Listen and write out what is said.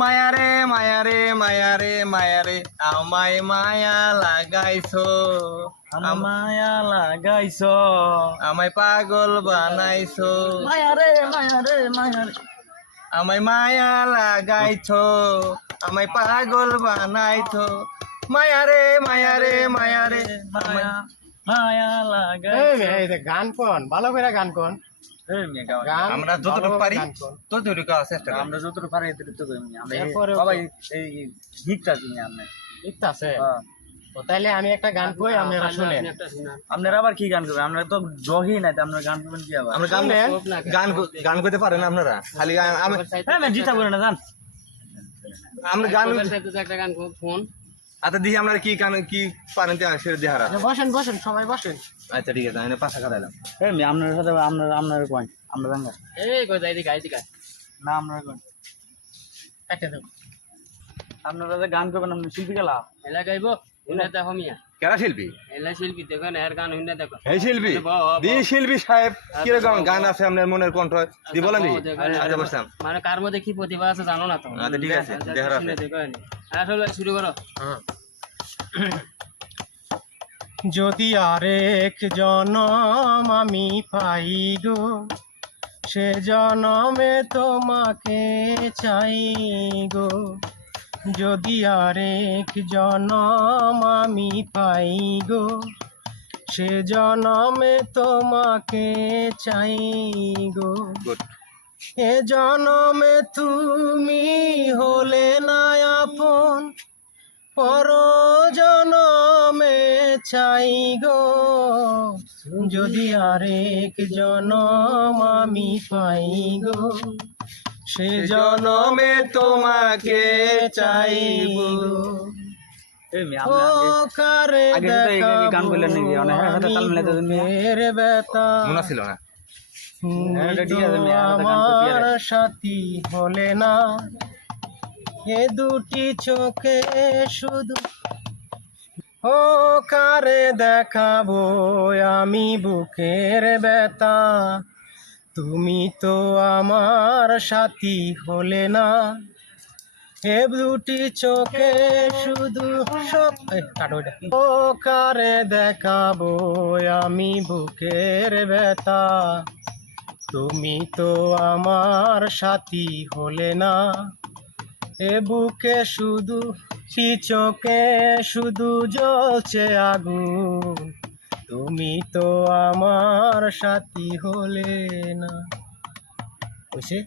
মায়ারে মায়ারে মায়ারে মায়ারে আমায় মায়া লাগাইছো, মায়া লাগাইছো, আমায় পাগল বানাইছো, মায়ারে মায়ারে মায়ারে, আমায় মায়া লাগাইছো, আমায় পাগল বানাইছো, মায়ারে মায়ারে মায়ারে মায়া মায়া লাগাইছো। গান কোন ভালো করে গান কোন গান আমরা যতটুকু পারি গান কোন। ততটুকু করার চেষ্টা করি। আমরা যতটুকু পারি ততটুকু করি। আমরা এরপরে সবাই এই হিটটা চিনি আমরা। ইচ্ছা আছে তো তাইলে আমি একটা গান কই আপনারা শুনেন। আপনারা আবার কি গান করবেন? আমরা তো জগই নাই, আমরা গান করবেন কি আবার? আমরা গান গান গান করতে পারেন আপনারা? খালি হ্যাঁ জিতা করে না জান। আমরা গান একটা গান ফোন আচ্ছা দেখি আপনারা কি গান কি পারেন সেটা দেখারা। বসেন বসেন সবাই বসেন। আচ্ছা ঠিক আছে, আমি পাশা কাটাইলাম। এই আপনার সাথে আপনার কই আমরা গান গাই। এই কই যাই দিকে না আপনারা কই একটা দাও আপনারা যে গান করবেন আপনি শিল্পী গেলা এলা গাইবো উনা দেখো মিয়া কেরা শিল্পী? এলা শিল্পী দেখো না এর গান হইনা দেখো এই শিল্পী দি শিল্পী সাহেব কিরকম গান আছে আপনার মনের কণ্ঠ দি বলেন দি। আচ্ছা বসলাম। মানে কার মধ্যে কি প্রতিভা আছে জানো না তো। আচ্ছা ঠিক আছে, দেখার আছে। আসলে শুরু করো। যদি আরেক জনম আমি পাই গো, সে জনমে তোমাকে চাই গো। যদি আরেক জনম আমি পাই গো, সে জনমে তোমাকে চাই গো। গুড। এ জনমে তুমি হলে না আপন, পর জনমে চাই গো। যদি আরেক জনম আমি পাই গো, সে জনমে তোমাকে চাইব। এই মে ও আপনি কারে আগে তো এই গান বললেন নাকি? অনেক হাতে তাল মিলাতে দেন মিয়া। দেখাবো ব্যথা, মনে ছিল না। এটা ঠিক আছে, আমি আর একটা গান করতে আমার পারি। সাথী হলে না, এ দুটি চোখে শুধু ও কারে দেখাবো আমি বুকের ব্যথা। তুমি তো আমার সাথী হলে না, এ দুটি চোখে শুধু ও কারে দেখাবো আমি বুকের ব্যথা। তুমি তো আমার সাথী হলে না, এ বুকে শুধু কি চোখে শুধু জ্বলছে আগুন। তুমি তো আমার সাথী হলে না। বুঝছি?